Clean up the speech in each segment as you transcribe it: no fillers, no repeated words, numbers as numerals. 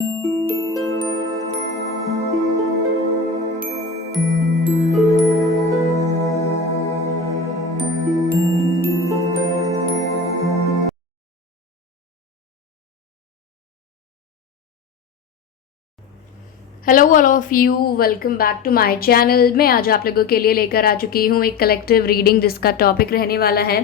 Hello all of you, welcome back to my channel. मैं आज आप लोगों के लिए लेकर आ चुकी हूँ एक कलेक्टिव रीडिंग जिसका टॉपिक रहने वाला है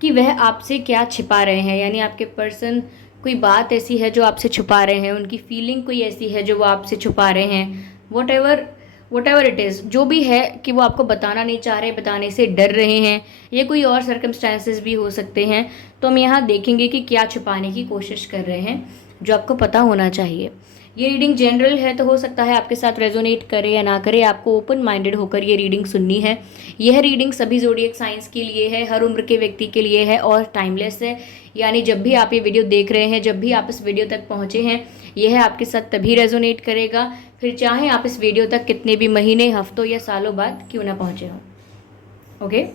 कि वह आपसे क्या छिपा रहे हैं। यानी आपके पर्सन कोई बात ऐसी है जो आपसे छुपा रहे हैं, उनकी फीलिंग कोई ऐसी है जो वो आपसे छुपा रहे हैं। वट एवर इट इज़, जो भी है कि वो आपको बताना नहीं चाह रहे, बताने से डर रहे हैं, ये कोई और सर्कमस्टांसेस भी हो सकते हैं। तो हम यहाँ देखेंगे कि क्या छुपाने की कोशिश कर रहे हैं जो आपको पता होना चाहिए। ये रीडिंग जनरल है, तो हो सकता है आपके साथ रेजोनेट करे या ना करे, आपको ओपन माइंडेड होकर ये रीडिंग सुननी है। यह रीडिंग सभी ज़ोडिएक साइंस के लिए है, हर उम्र के व्यक्ति के लिए है और टाइमलेस है। यानी जब भी आप ये वीडियो देख रहे हैं, जब भी आप इस वीडियो तक पहुँचे हैं, यह आपके साथ तभी रेजोनेट करेगा, फिर चाहे आप इस वीडियो तक कितने भी महीने, हफ्तों या सालों बाद क्यों ना पहुँचे हों। ओके,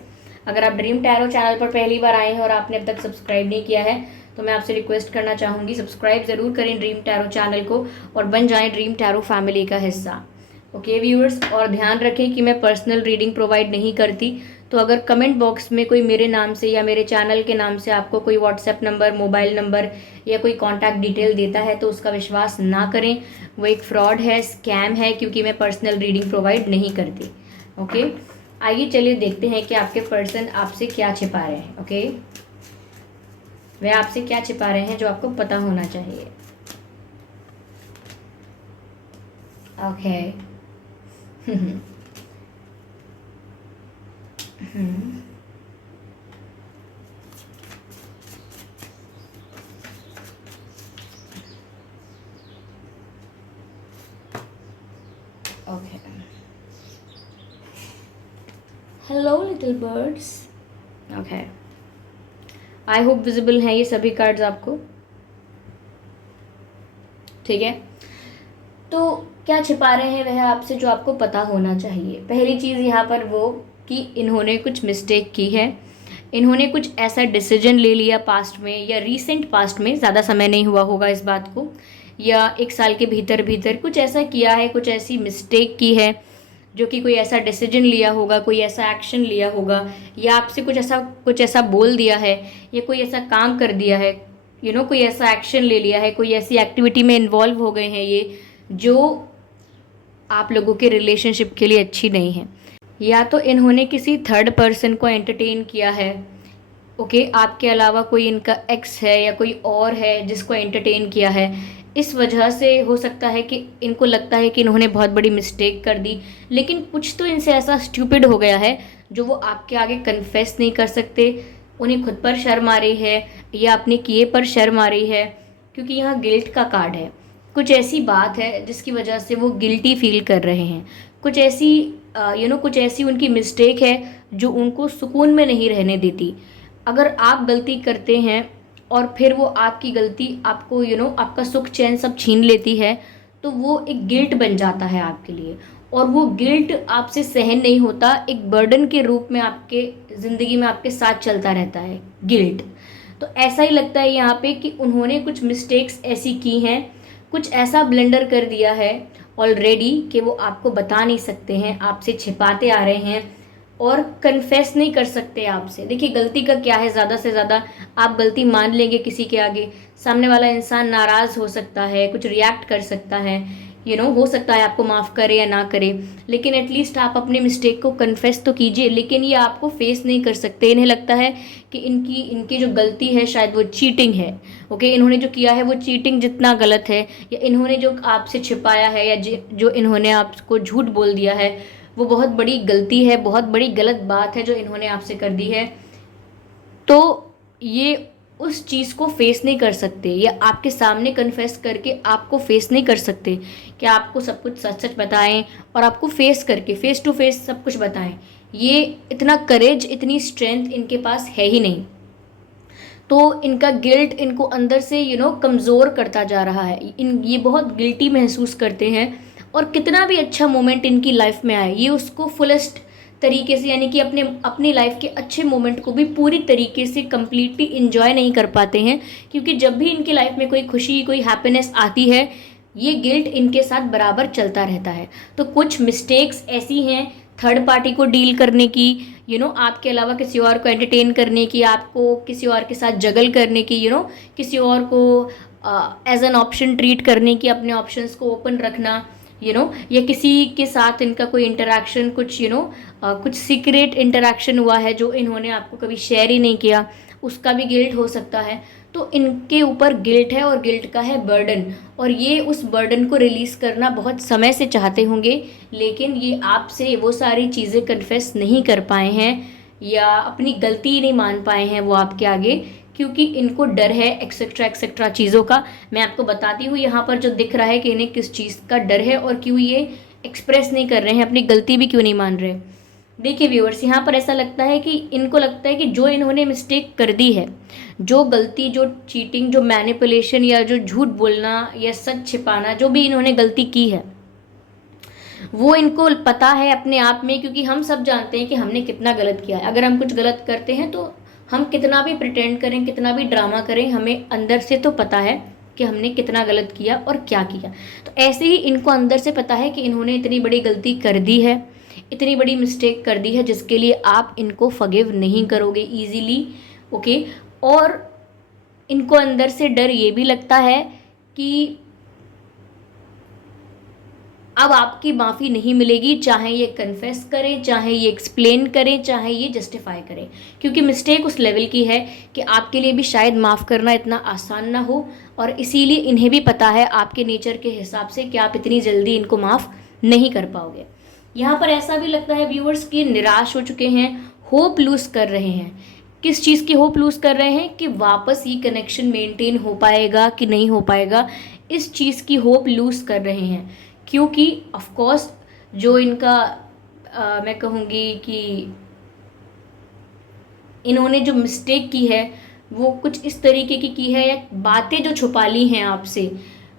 अगर आप ड्रीम टैरो चैनल पर पहली बार आए हैं और आपने अब तक सब्सक्राइब नहीं किया है तो मैं आपसे रिक्वेस्ट करना चाहूँगी, सब्सक्राइब ज़रूर करें ड्रीम टैरो चैनल को और बन जाएं ड्रीम टैरो फैमिली का हिस्सा। ओके व्यूअर्स, और ध्यान रखें कि मैं पर्सनल रीडिंग प्रोवाइड नहीं करती, तो अगर कमेंट बॉक्स में कोई मेरे नाम से या मेरे चैनल के नाम से आपको कोई व्हाट्सएप नंबर, मोबाइल नंबर या कोई कॉन्टैक्ट डिटेल देता है तो उसका विश्वास ना करें। वो एक फ्रॉड है, स्कैम है, क्योंकि मैं पर्सनल रीडिंग प्रोवाइड नहीं करती। ओके, आइए चलिए देखते हैं कि आपके पर्सन आपसे क्या छिपा रहे हैं। ओके, वे आपसे क्या छिपा रहे हैं जो आपको पता होना चाहिए। Okay okay, hello little birds. Okay, I hope visible हैं ये सभी कार्ड्स आपको। ठीक है, तो क्या छिपा रहे हैं वह आपसे जो आपको पता होना चाहिए। पहली चीज़ यहाँ पर वो कि इन्होंने कुछ मिस्टेक की है, इन्होंने कुछ ऐसा डिसीजन ले लिया पास्ट में या रीसेंट पास्ट में, ज़्यादा समय नहीं हुआ होगा इस बात को, या एक साल के भीतर भीतर कुछ ऐसा किया है, कुछ ऐसी मिस्टेक की है, जो कि कोई ऐसा डिसीजन लिया होगा, कोई ऐसा एक्शन लिया होगा, या आपसे कुछ ऐसा बोल दिया है, या कोई ऐसा काम कर दिया है, कोई ऐसा एक्शन ले लिया है, कोई ऐसी एक्टिविटी में इन्वॉल्व हो गए हैं ये जो आप लोगों के रिलेशनशिप के लिए अच्छी नहीं है। या तो इन्होंने किसी थर्ड पर्सन को एंटरटेन किया है। ओके, आपके अलावा कोई इनका एक्स है या कोई और है जिसको एंटरटेन किया है। इस वजह से हो सकता है कि इनको लगता है कि इन्होंने बहुत बड़ी मिस्टेक कर दी, लेकिन कुछ तो इनसे ऐसा स्टूपिड हो गया है जो वो आपके आगे कन्फेस नहीं कर सकते। उन्हें खुद पर शर्म आ रही है या अपने किए पर शर्म आ रही है, क्योंकि यहाँ गिल्ट का कार्ड है। कुछ ऐसी बात है जिसकी वजह से वो गिल्टी फील कर रहे हैं। कुछ ऐसी उनकी मिस्टेक है जो उनको सुकून में नहीं रहने देती। अगर आप गलती करते हैं और फिर वो आपकी गलती आपको आपका सुख चैन सब छीन लेती है, तो वो एक गिल्ट बन जाता है आपके लिए, और वो गिल्ट आपसे सहन नहीं होता, एक बर्डन के रूप में आपके ज़िंदगी में आपके साथ चलता रहता है गिल्ट। तो ऐसा ही लगता है यहाँ पे कि उन्होंने कुछ मिस्टेक्स ऐसी की हैं, कुछ ऐसा ब्लेंडर कर दिया है ऑलरेडी कि वो आपको बता नहीं सकते हैं, आपसे छिपाते आ रहे हैं और कन्फेस नहीं कर सकते आपसे। देखिए, गलती का क्या है, ज़्यादा से ज़्यादा आप गलती मान लेंगे किसी के आगे, सामने वाला इंसान नाराज़ हो सकता है, कुछ रिएक्ट कर सकता है, हो सकता है आपको माफ़ करे या ना करे, लेकिन एटलीस्ट आप अपने मिस्टेक को कन्फेस तो कीजिए। लेकिन ये आपको फेस नहीं कर सकते, इन्हें लगता है कि इनकी जो गलती है शायद वो चीटिंग है। ओके, इन्होंने जो किया है वो चीटिंग जितना गलत है, या इन्होंने जो आपसे छिपाया है, या जो इन्होंने आपको झूठ बोल दिया है, वो बहुत बड़ी गलती है, बहुत बड़ी गलत बात है जो इन्होंने आपसे कर दी है। तो ये उस चीज़ को फेस नहीं कर सकते, या आपके सामने कन्फेस करके आपको फेस नहीं कर सकते कि आपको सब कुछ सच सच बताएं और आपको फेस करके फेस टू फेस सब कुछ बताएं। ये इतना करेज, इतनी स्ट्रेंथ इनके पास है ही नहीं। तो इनका गिल्ट इनको अंदर से कमज़ोर करता जा रहा है। ये बहुत गिल्टी महसूस करते हैं, और कितना भी अच्छा मोमेंट इनकी लाइफ में आए, ये उसको फुलेस्ट तरीके से, यानी कि अपनी लाइफ के अच्छे मोमेंट को भी पूरी तरीके से कंप्लीटली इंजॉय नहीं कर पाते हैं, क्योंकि जब भी इनकी लाइफ में कोई खुशी, कोई हैप्पीनेस आती है, ये गिल्ट इनके साथ बराबर चलता रहता है। तो कुछ मिस्टेक्स ऐसी हैं थर्ड पार्टी को डील करने की, आपके अलावा किसी और को एंटरटेन करने की, आपको किसी और के साथ जगल करने की, किसी और को एज एन ऑप्शन ट्रीट करने की, अपने ऑप्शंस को ओपन रखना, या किसी के साथ इनका कोई इंटरेक्शन, कुछ कुछ सीक्रेट इंटरेक्शन हुआ है जो इन्होंने आपको कभी शेयर ही नहीं किया, उसका भी गिल्ट हो सकता है। तो इनके ऊपर गिल्ट है और गिल्ट का है बर्डन, और ये उस बर्डन को रिलीज़ करना बहुत समय से चाहते होंगे, लेकिन ये आपसे वो सारी चीज़ें कन्फेस नहीं कर पाए हैं या अपनी गलती नहीं मान पाए हैं वो आपके आगे, क्योंकि इनको डर है एक्सेट्रा एक्सेट्रा चीज़ों का। मैं आपको बताती हूँ यहाँ पर जो दिख रहा है कि इन्हें किस चीज़ का डर है और क्यों ये एक्सप्रेस नहीं कर रहे हैं, अपनी गलती भी क्यों नहीं मान रहे। देखिए व्यूअर्स, यहाँ पर ऐसा लगता है कि इनको लगता है कि जो इन्होंने मिस्टेक कर दी है, जो गलती, जो चीटिंग, जो मैनिपुलेशन या जो झूठ बोलना या सच छिपाना, जो भी इन्होंने गलती की है, वो इनको पता है अपने आप में, क्योंकि हम सब जानते हैं कि हमने कितना गलत किया है। अगर हम कुछ गलत करते हैं तो हम कितना भी प्रिटेंड करें, कितना भी ड्रामा करें, हमें अंदर से तो पता है कि हमने कितना गलत किया और क्या किया। तो ऐसे ही इनको अंदर से पता है कि इन्होंने इतनी बड़ी गलती कर दी है, इतनी बड़ी मिस्टेक कर दी है, जिसके लिए आप इनको फॉरगिव नहीं करोगे ईजीली। ओके, और इनको अंदर से डर ये भी लगता है कि अब आपकी माफ़ी नहीं मिलेगी, चाहे ये कन्फेस करें, चाहे ये एक्सप्लेन करें, चाहे ये जस्टिफाई करें, क्योंकि मिस्टेक उस लेवल की है कि आपके लिए भी शायद माफ़ करना इतना आसान ना हो, और इसीलिए इन्हें भी पता है आपके नेचर के हिसाब से कि आप इतनी जल्दी इनको माफ़ नहीं कर पाओगे। यहाँ पर ऐसा भी लगता है व्यूअर्स कि निराश हो चुके हैं, होप लूज़ कर रहे हैं। किस चीज़ की होप लूज़ कर रहे हैं कि वापस ये कनेक्शन मेंटेन हो पाएगा कि नहीं हो पाएगा, इस चीज़ की होप लूज़ कर रहे हैं, क्योंकि ऑफ कोर्स जो इनका मैं कहूँगी कि इन्होंने जो मिस्टेक की है वो कुछ इस तरीके की है, या बातें जो छुपा ली हैं आपसे,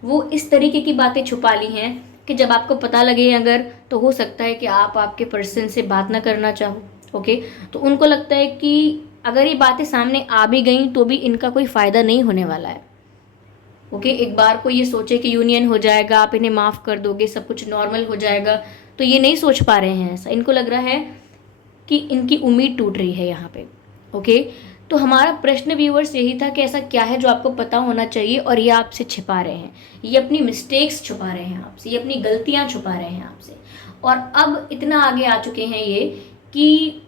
वो इस तरीके की बातें छुपा ली हैं कि जब आपको पता लगे अगर, तो हो सकता है कि आप आपके पर्सन से बात ना करना चाहो। ओके, तो उनको लगता है कि अगर ये बातें सामने आ भी गई तो भी इनका कोई फ़ायदा नहीं होने वाला है। ओके, एक बार को ये सोचे कि यूनियन हो जाएगा, आप इन्हें माफ़ कर दोगे, सब कुछ नॉर्मल हो जाएगा, तो ये नहीं सोच पा रहे हैं ऐसा। इनको लग रहा है कि इनकी उम्मीद टूट रही है यहाँ पे। ओके, तो हमारा प्रश्न व्यूअर्स यही था कि ऐसा क्या है जो आपको पता होना चाहिए और ये आपसे छिपा रहे हैं, ये अपनी मिस्टेक्स छुपा रहे हैं आपसे, ये अपनी गलतियाँ छुपा रहे हैं आपसे, और अब इतना आगे आ चुके हैं ये कि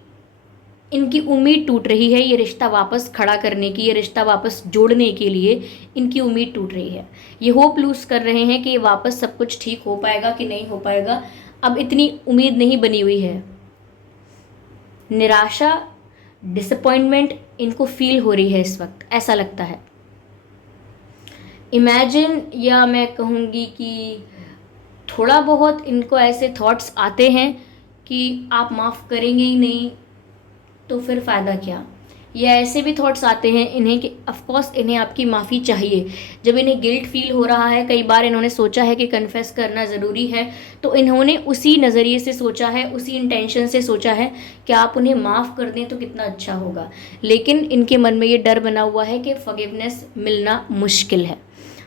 इनकी उम्मीद टूट रही है, ये रिश्ता वापस खड़ा करने की, ये रिश्ता वापस जोड़ने के लिए इनकी उम्मीद टूट रही है। ये होप लूज़ कर रहे हैं कि ये वापस सब कुछ ठीक हो पाएगा कि नहीं हो पाएगा, अब इतनी उम्मीद नहीं बनी हुई है। निराशा, डिसअपॉइंटमेंट इनको फील हो रही है इस वक्त, ऐसा लगता है। इमेजिन, या मैं कहूँगी कि थोड़ा बहुत इनको ऐसे थॉट्स आते हैं कि आप माफ़ करेंगे ही नहीं तो फिर फ़ायदा क्या, या ऐसे भी थॉट्स आते हैं इन्हें कि ऑफकोर्स इन्हें आपकी माफ़ी चाहिए। जब इन्हें गिल्ट फील हो रहा है, कई बार इन्होंने सोचा है कि कन्फेस करना ज़रूरी है, तो इन्होंने उसी नज़रिए से सोचा है, उसी इंटेंशन से सोचा है कि आप उन्हें माफ़ कर दें तो कितना अच्छा होगा, लेकिन इनके मन में ये डर बना हुआ है कि फॉरगिवनेस मिलना मुश्किल है,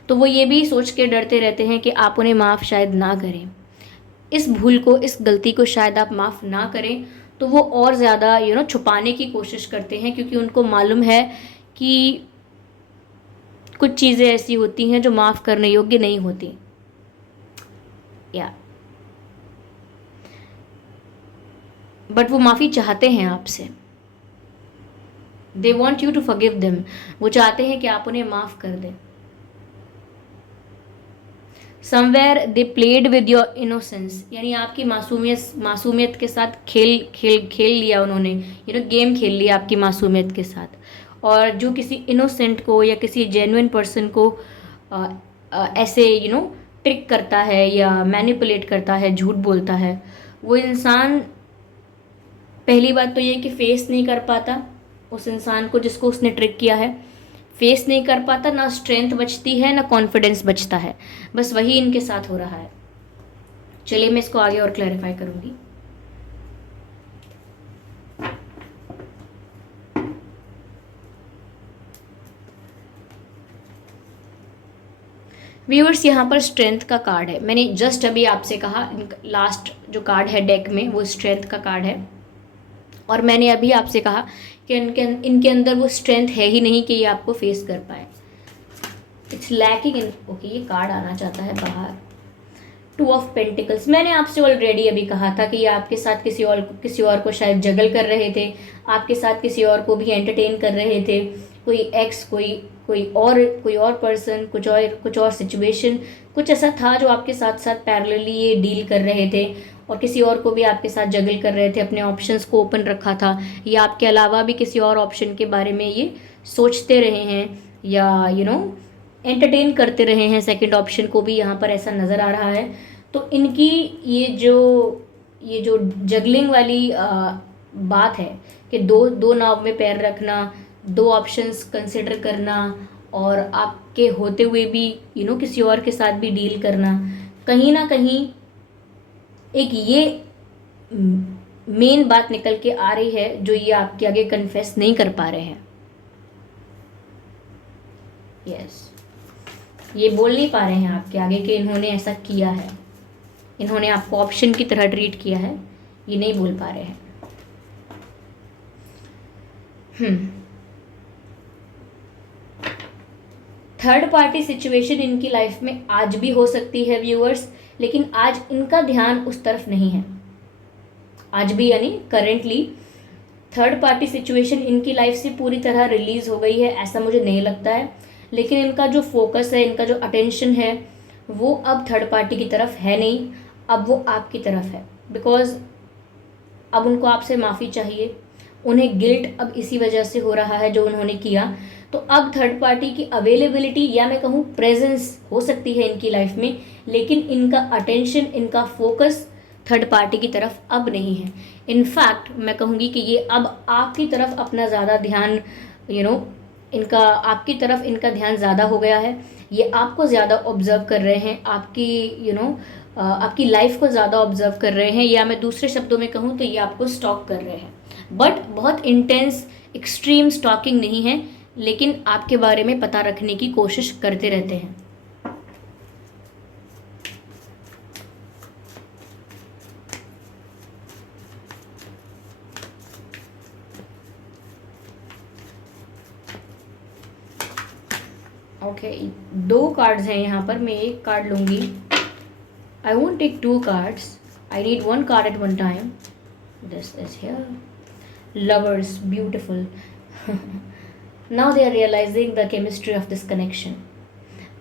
तो वो ये भी सोच के डरते रहते हैं कि आप उन्हें माफ़ शायद ना करें, इस भूल को, इस गलती को शायद आप माफ़ ना करें, तो वो और ज़्यादा छुपाने की कोशिश करते हैं, क्योंकि उनको मालूम है कि कुछ चीज़ें ऐसी होती हैं जो माफ़ करने योग्य नहीं होती। या बट वो माफ़ी चाहते हैं आपसे, they want you to forgive them, वो चाहते हैं कि आप उन्हें माफ़ कर दें। Somewhere they played with your innocence, यानी आपकी मासूमियत के साथ खेल लिया उन्होंने, गेम खेल लिया आपकी मासूमियत के साथ। और जो किसी इनोसेंट को या किसी जेन्युइन पर्सन को ऐसे ट्रिक करता है या मैनिपुलेट करता है, झूठ बोलता है, वो इंसान पहली बात तो ये कि फेस नहीं कर पाता उस इंसान को जिसको उसने ट्रिक किया है, फेस नहीं कर पाता, ना स्ट्रेंथ बचती है, ना कॉन्फिडेंस बचता है, बस वही इनके साथ हो रहा है। चलिए मैं इसको आगे और क्लैरिफाई करूंगी। व्यूअर्स यहाँ पर स्ट्रेंथ का कार्ड है। मैंने जस्ट अभी आपसे कहा लास्ट जो कार्ड है डेक में वो स्ट्रेंथ का कार्ड है, और मैंने अभी आपसे कहा कि इनके अंदर वो स्ट्रेंथ है ही नहीं कि ये आपको फेस कर पाए। इट्स लैकिंग इन, ओके ये कार्ड आना चाहता है बाहर। टू ऑफ पेंटिकल्स, मैंने आपसे ऑलरेडी अभी कहा था कि ये आपके साथ किसी और को शायद जगल कर रहे थे, आपके साथ किसी और को भी एंटरटेन कर रहे थे, कोई एक्स, कोई और पर्सन, कुछ और सिचुएशन, कुछ ऐसा था जो आपके साथ साथ पैरेलली ये डील कर रहे थे, और किसी और को भी आपके साथ जगल कर रहे थे, अपने ऑप्शंस को ओपन रखा था, या आपके अलावा भी किसी और ऑप्शन के बारे में ये सोचते रहे हैं, या एंटरटेन करते रहे हैं सेकंड ऑप्शन को भी, यहाँ पर ऐसा नज़र आ रहा है। तो इनकी ये जो जगलिंग वाली बात है कि दो नाव में पैर रखना, दो ऑप्शंस कंसिडर करना, और आपके होते हुए भी किसी और के साथ भी डील करना, कहीं ना कहीं एक ये मेन बात निकल के आ रही है जो ये आपके आगे कन्फेस नहीं कर पा रहे हैं। यस, ये बोल नहीं पा रहे हैं आपके आगे कि इन्होंने ऐसा किया है, इन्होंने आपको ऑप्शन की तरह ट्रीट किया है, ये नहीं बोल पा रहे हैं। थर्ड पार्टी सिचुएशन इनकी लाइफ में आज भी हो सकती है व्यूअर्स, लेकिन आज इनका ध्यान उस तरफ नहीं है। आज भी यानी करेंटली थर्ड पार्टी सिचुएशन इनकी लाइफ से पूरी तरह रिलीज हो गई है ऐसा मुझे नहीं लगता है, लेकिन इनका जो फोकस है, इनका जो अटेंशन है, वो अब थर्ड पार्टी की तरफ है नहीं, अब वो आपकी तरफ है। बिकॉज अब उनको आपसे माफ़ी चाहिए, उन्हें गिल्ट अब इसी वजह से हो रहा है जो उन्होंने किया। तो अब थर्ड पार्टी की अवेलेबिलिटी या मैं कहूँ प्रेजेंस हो सकती है इनकी लाइफ में, लेकिन इनका अटेंशन, इनका फोकस थर्ड पार्टी की तरफ अब नहीं है। इनफैक्ट मैं कहूँगी कि ये अब आपकी तरफ अपना ज़्यादा ध्यान आपकी तरफ इनका ध्यान ज़्यादा हो गया है। ये आपको ज़्यादा ऑब्जर्व कर रहे हैं, आपकी लाइफ को ज़्यादा ऑब्जर्व कर रहे हैं, या मैं दूसरे शब्दों में कहूँ तो ये आपको स्टॉक कर रहे हैं। बट बहुत इंटेंस एक्सट्रीम स्टॉकिंग नहीं है, लेकिन आपके बारे में पता रखने की कोशिश करते रहते हैं। ओके, दो कार्ड्स हैं यहाँ पर, मैं एक कार्ड लूँगी। I won't take two cards, I need one card at one time. This is here, lovers, beautiful. Now they are realising the chemistry of this connection.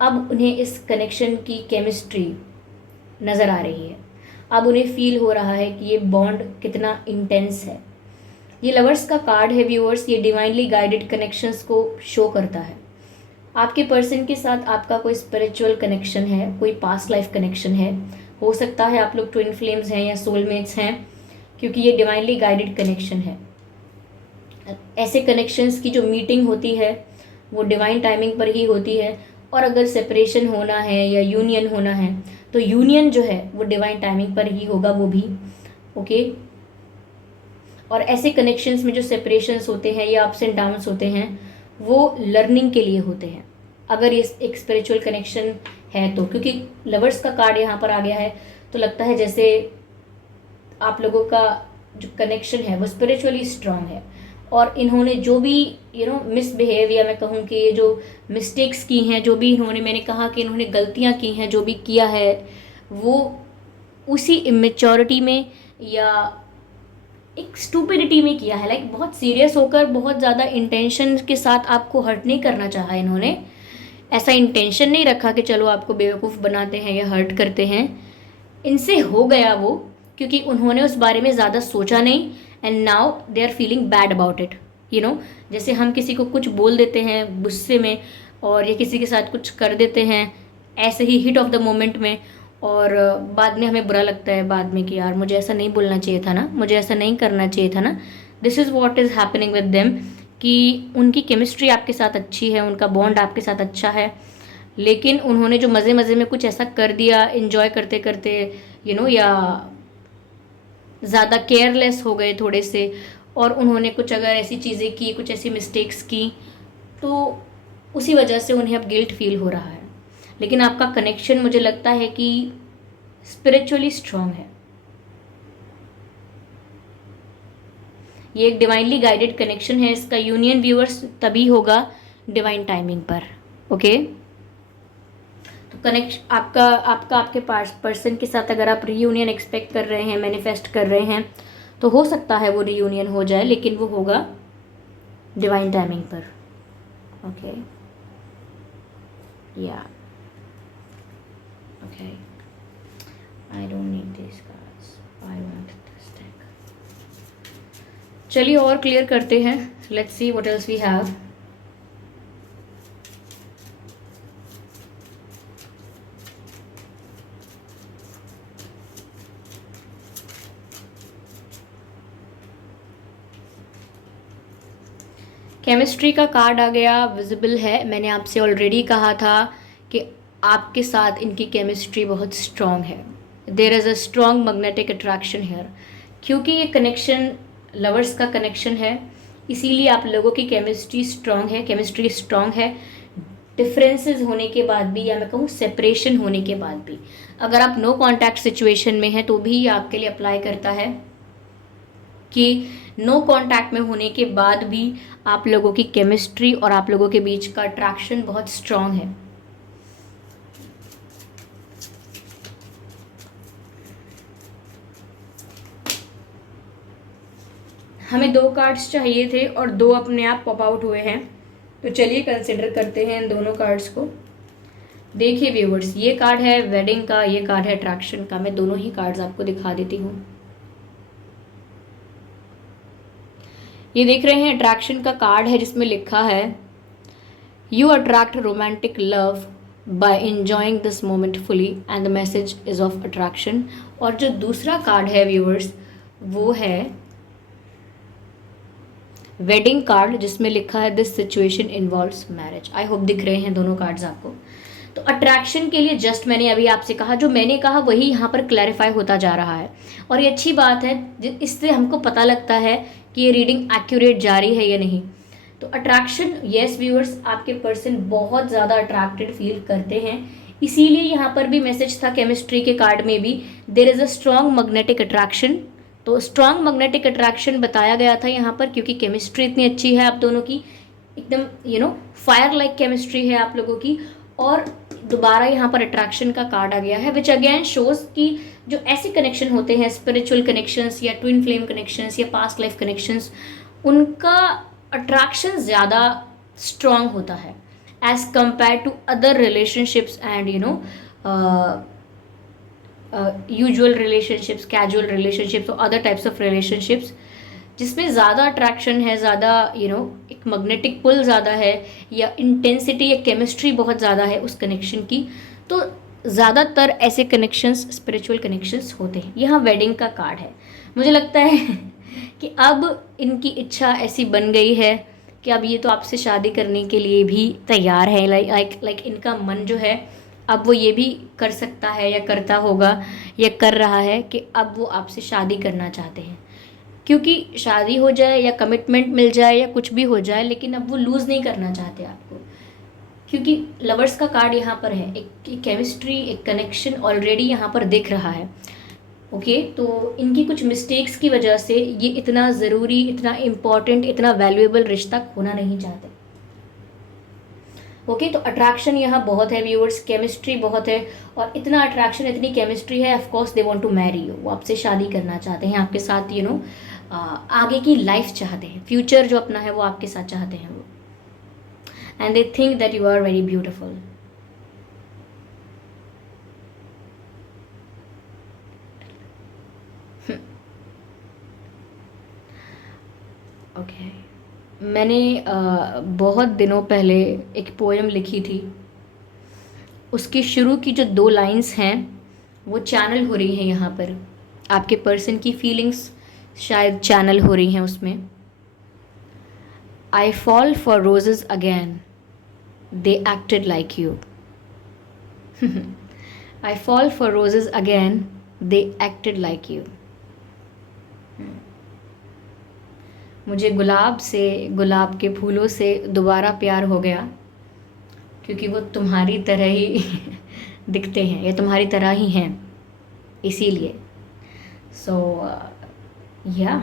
अब उन्हें इस कनेक्शन की केमिस्ट्री नज़र आ रही है, अब उन्हें फील हो रहा है कि ये बॉन्ड कितना इंटेंस है। ये लवर्स का कार्ड है व्यूअर्स, ये डिवाइनली गाइडेड कनेक्शंस को शो करता है। आपके पर्सन के साथ आपका कोई स्पिरिचुअल कनेक्शन है, कोई पास्ट लाइफ कनेक्शन है, हो सकता है आप लोग ट्विन फ्लेम्स हैं या सोलमेट्स हैं, क्योंकि ये डिवाइनली गाइडेड कनेक्शन है। ऐसे कनेक्शंस की जो मीटिंग होती है वो डिवाइन टाइमिंग पर ही होती है, और अगर सेपरेशन होना है या यूनियन होना है तो यूनियन जो है वो डिवाइन टाइमिंग पर ही होगा वो भी। ओके, और ऐसे कनेक्शंस में जो सेपरेशंस होते हैं या अप्स एंड डाउन्स होते हैं वो लर्निंग के लिए होते हैं, अगर ये एक स्पिरिचुअल कनेक्शन है तो। क्योंकि लवर्स का कार्ड यहाँ पर आ गया है तो लगता है जैसे आप लोगों का जो कनेक्शन है वो स्पिरिचुअली स्ट्रांग है, और इन्होंने जो भी मिसबिहेव, या मैं कहूँ कि ये जो मिस्टेक्स की हैं, जो भी इन्होंने, मैंने कहा कि इन्होंने गलतियाँ की हैं, जो भी किया है वो उसी इमेच्योरिटी में या एक स्टूपिडिटी में किया है। लाइक बहुत सीरियस होकर, बहुत ज़्यादा इंटेंशन के साथ आपको हर्ट नहीं करना चाहा इन्होंने। ऐसा इंटेंशन नहीं रखा कि चलो आपको बेवकूफ़ बनाते हैं या हर्ट करते हैं। इनसे हो गया वो, क्योंकि उन्होंने उस बारे में ज़्यादा सोचा नहीं, and now they are feeling bad about it. जैसे हम किसी को कुछ बोल देते हैं गुस्से में, और या किसी के साथ कुछ कर देते हैं ऐसे ही हिट ऑफ द मोमेंट में, और बाद में हमें बुरा लगता है बाद में कि यार मुझे ऐसा नहीं बोलना चाहिए था ना, मुझे ऐसा नहीं करना चाहिए था ना। This is what is happening with them, कि उनकी केमिस्ट्री आपके साथ अच्छी है, उनका बॉन्ड आपके साथ अच्छा है, लेकिन उन्होंने जो मज़े मज़े में कुछ ऐसा कर दिया इन्जॉय करते करते, या ज़्यादा केयरलेस हो गए थोड़े से, और उन्होंने कुछ अगर ऐसी चीज़ें की, कुछ ऐसी मिस्टेक्स की, तो उसी वजह से उन्हें अब गिल्ट फील हो रहा है। लेकिन आपका कनेक्शन मुझे लगता है कि स्पिरिचुअली स्ट्रांग है। ये एक डिवाइनली गाइडेड कनेक्शन है। इसका यूनियन व्यूअर्स तभी होगा डिवाइन टाइमिंग पर। ओके, तो कनेक्ट आपका आपका आपके पास पर्सन के साथ अगर आप रीयूनियन एक्सपेक्ट कर रहे हैं, मैनिफेस्ट कर रहे हैं, तो हो सकता है वो रीयूनियन हो जाए, लेकिन वो होगा डिवाइन टाइमिंग पर। Okay, yeah okay, I don't need this cards, I want this deck. चलिए और क्लियर करते हैं। Let's see what else we have. Chemistry का कार्ड आ गया, विजिबल है। मैंने आपसे ऑलरेडी कहा था कि आपके साथ इनकी केमिस्ट्री बहुत स्ट्रॉन्ग है। There is a strong magnetic attraction here. क्योंकि ये कनेक्शन लवर्स का कनेक्शन है, इसीलिए आप लोगों की केमिस्ट्री स्ट्रॉन्ग है। केमिस्ट्री स्ट्रॉन्ग है डिफरेंसेस होने के बाद भी, या मैं कहूँ सेपरेशन होने के बाद भी। अगर आप नो कॉन्टैक्ट सिचुएशन में हैं तो भी ये आपके लिए अप्लाई करता है कि नो कांटेक्ट में होने के बाद भी आप लोगों की केमिस्ट्री और आप लोगों के बीच का अट्रैक्शन बहुत स्ट्रांग है। हमें 2 कार्ड्स चाहिए थे और 2 अपने आप पॉप आउट हुए हैं, तो चलिए कंसिडर करते हैं इन दोनों कार्ड्स को। देखिए व्यूवर्स, ये कार्ड है वेडिंग का, ये कार्ड है अट्रैक्शन का। मैं दोनों ही कार्ड्स आपको दिखा देती हूँ। ये देख रहे हैं अट्रैक्शन का कार्ड है, जिसमें लिखा है you attract romantic love by enjoying this moment fully and the message is of attraction. और जो दूसरा कार्ड है व्यूअर्स, वो है वेडिंग कार्ड, जिसमें लिखा है this situation involves marriage. I hope दिख रहे हैं दोनों कार्ड्स आपको। तो अट्रैक्शन के लिए जस्ट मैंने अभी आपसे कहा, जो मैंने कहा वही यहाँ पर क्लैरिफाई होता जा रहा है, और ये अच्छी बात है। इससे हमको पता लगता है कि ये रीडिंग एक्यूरेट जा रही है या नहीं। तो अट्रैक्शन, येस व्यूअर्स, आपके पर्सन बहुत ज़्यादा अट्रैक्टेड फील करते हैं, इसीलिए यहाँ पर भी मैसेज था केमिस्ट्री के कार्ड में भी, there is a strong magnetic attraction. तो स्ट्रॉन्ग मैग्नेटिक अट्रैक्शन बताया गया था यहाँ पर, क्योंकि केमिस्ट्री इतनी अच्छी है आप दोनों की, एकदम फायर लाइक केमिस्ट्री है आप लोगों की। और दोबारा यहाँ पर अट्रैक्शन का कार्ड आ गया है, विच अगेन शोज कि जो ऐसे कनेक्शन होते हैं, स्पिरिचुअल कनेक्शंस या ट्विन फ्लेम कनेक्शंस या पास्ट लाइफ कनेक्शंस, उनका अट्रैक्शन ज़्यादा स्ट्रॉन्ग होता है as compare to other relationships and usual relationships, casual relationships और अदर टाइप्स ऑफ रिलेशनशिप्स, जिसमें ज़्यादा अट्रैक्शन है, ज़्यादा एक मैग्नेटिक पुल ज़्यादा है, या इंटेंसिटी या केमिस्ट्री बहुत ज़्यादा है उस कनेक्शन की। तो ज़्यादातर ऐसे कनेक्शंस स्पिरिचुअल कनेक्शंस होते हैं। यहाँ वेडिंग का कार्ड है। मुझे लगता है कि अब इनकी इच्छा ऐसी बन गई है कि अब ये तो आपसे शादी करने के लिए भी तैयार है। लाइक इनका मन जो है, अब वो ये भी कर सकता है या करता होगा या कर रहा है कि अब वो आपसे शादी करना चाहते हैं। क्योंकि शादी हो जाए या कमिटमेंट मिल जाए या कुछ भी हो जाए, लेकिन अब वो लूज़ नहीं करना चाहते आपको, क्योंकि लवर्स का कार्ड यहाँ पर है। एक केमिस्ट्री, एक कनेक्शन ऑलरेडी यहाँ पर दिख रहा है। ओके, तो इनकी कुछ मिस्टेक्स की वजह से ये इतना ज़रूरी, इतना इम्पॉर्टेंट, इतना वैल्यूएबल रिश्ता खोना नहीं चाहते। ओके, तो अट्रैक्शन यहाँ बहुत है व्यूअर्स, केमिस्ट्री बहुत है, और इतना अट्रैक्शन, इतनी केमिस्ट्री है, of course they want to marry you. वो आपसे शादी करना चाहते हैं, आपके साथ आगे की लाइफ चाहते हैं, फ्यूचर जो अपना है वो आपके साथ चाहते हैं वो। And they think that you are very beautiful. Okay, मैंने बहुत दिनों पहले एक पोएम लिखी थी, उसकी शुरू की जो 2 लाइंस हैं वो चैनल हो रही हैं यहाँ पर। आपके पर्सन की फीलिंग्स शायद चैनल हो रही हैं उसमें। I fall for roses again, they acted like you. I fall for roses again, they acted like you. मुझे गुलाब से, गुलाब के फूलों से दोबारा प्यार हो गया, क्योंकि वो तुम्हारी तरह ही दिखते हैं या तुम्हारी तरह ही हैं, इसीलिए। So yeah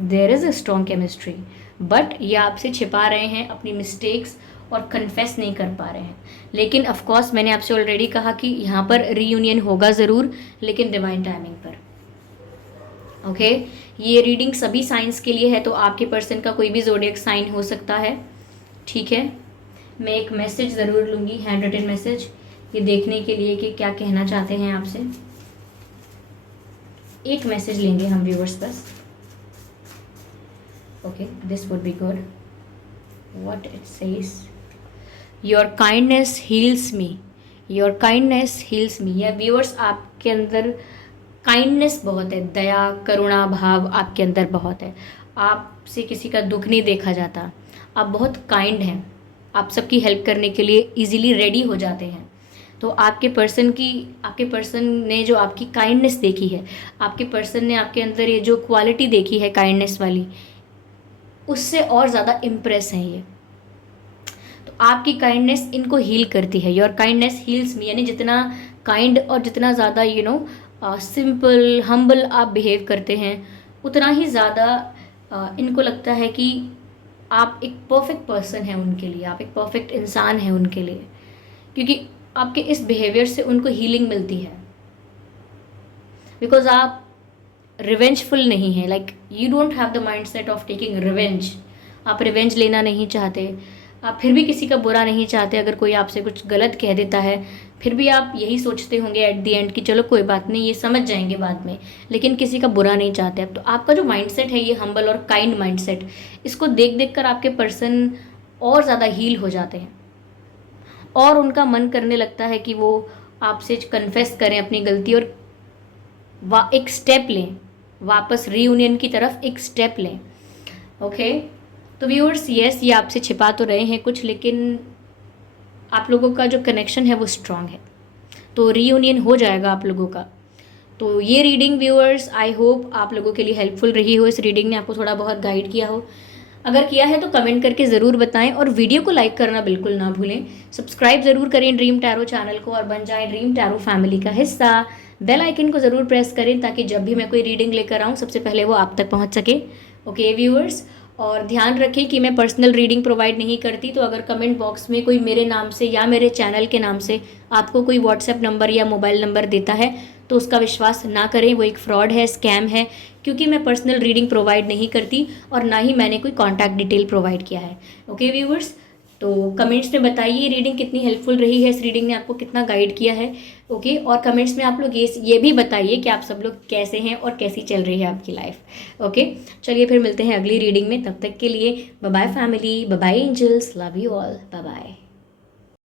there is a strong chemistry, but ये आपसे छिपा रहे हैं अपनी मिस्टेक्स और कन्फेस नहीं कर पा रहे हैं। लेकिन ऑफ कोर्स मैंने आपसे ऑलरेडी कहा कि यहाँ पर रीयूनियन होगा ज़रूर, लेकिन डिवाइन टाइमिंग पर। ओके ये रीडिंग सभी साइंस के लिए है, तो आपके पर्सन का कोई भी ज़ोडिएक साइन हो सकता है, ठीक है। मैं एक मैसेज ज़रूर लूँगी, हैंड रिटन मैसेज, ये देखने के लिए कि क्या कहना चाहते हैं आपसे। एक मैसेज लेंगे हम व्यूअर्स बस। Okay this would be good. What it says, your kindness heals me, your kindness heals me. या व्यूअर्स आपके अंदर काइंडनेस बहुत है, दया करुणा भाव आपके अंदर बहुत है, आपसे किसी का दुख नहीं देखा जाता, आप बहुत काइंड हैं, आप सबकी हेल्प करने के लिए इजीली रेडी हो जाते हैं। तो आपके पर्सन ने जो आपकी काइंडनेस देखी है, आपके पर्सन ने आपके अंदर ये जो क्वालिटी देखी है काइंडनेस वाली, उससे और ज़्यादा इम्प्रेस हैं ये। तो आपकी काइंडनेस इनको हील करती है, योर काइंडनेस हील्स मी, यानी जितना काइंड और जितना ज़्यादा सिंपल हम्बल आप बिहेव करते हैं, उतना ही ज़्यादा इनको लगता है कि आप एक परफेक्ट पर्सन हैं उनके लिए, आप एक परफेक्ट इंसान हैं उनके लिए, क्योंकि आपके इस बिहेवियर से उनको हीलिंग मिलती है। बिकॉज आप रिवेंजफुल नहीं है, like you don't have the mind set of taking revenge. आप रिवेंज लेना नहीं चाहते, आप फिर भी किसी का बुरा नहीं चाहते। अगर कोई आपसे कुछ गलत कह देता है, फिर भी आप यही सोचते होंगे एट द एंड कि चलो कोई बात नहीं, ये समझ जाएंगे बाद में, लेकिन किसी का बुरा नहीं चाहते आप। तो आपका जो माइंडसेट है ये हम्बल और काइंड माइंडसेट, इसको देख देख कर आपके पर्सन और ज़्यादा हील हो जाते हैं, और उनका मन करने लगता है कि वो आपसे कन्फेस करें अपनी गलती और एक स्टेप लें, वापस रीयूनियन की तरफ एक स्टेप लें। ओके तो व्यूअर्स यस, ये आपसे छिपा तो रहे हैं कुछ, लेकिन आप लोगों का जो कनेक्शन है वो स्ट्रांग है, तो रीयूनियन हो जाएगा आप लोगों का। तो ये रीडिंग व्यूअर्स आई होप आप लोगों के लिए हेल्पफुल रही हो, इस रीडिंग ने आपको थोड़ा बहुत गाइड किया हो। अगर किया है तो कमेंट करके ज़रूर बताएं, और वीडियो को लाइक करना बिल्कुल ना भूलें। सब्सक्राइब ज़रूर करें ड्रीम टैरो चैनल को और बन जाएं ड्रीम टैरो फैमिली का हिस्सा। बेल आइकन को ज़रूर प्रेस करें ताकि जब भी मैं कोई रीडिंग लेकर आऊँ सबसे पहले वो आप तक पहुँच सके। ओके व्यूअर्स, और ध्यान रखें कि मैं पर्सनल रीडिंग प्रोवाइड नहीं करती, तो अगर कमेंट बॉक्स में कोई मेरे नाम से या मेरे चैनल के नाम से आपको कोई व्हाट्सएप नंबर या मोबाइल नंबर देता है तो उसका विश्वास ना करें, वो एक फ्रॉड है, स्कैम है, क्योंकि मैं पर्सनल रीडिंग प्रोवाइड नहीं करती और ना ही मैंने कोई कॉन्टैक्ट डिटेल प्रोवाइड किया है। ओके व्यूअर्स, तो कमेंट्स में बताइए रीडिंग कितनी हेल्पफुल रही है, इस रीडिंग ने आपको कितना गाइड किया है। ओके और कमेंट्स में आप लोग ये भी बताइए कि आप सब लोग कैसे हैं और कैसी चल रही है आपकी लाइफ। ओके चलिए फिर मिलते हैं अगली रीडिंग में, तब तक के लिए bye bye family, bye bye angels, love you all, bye bye.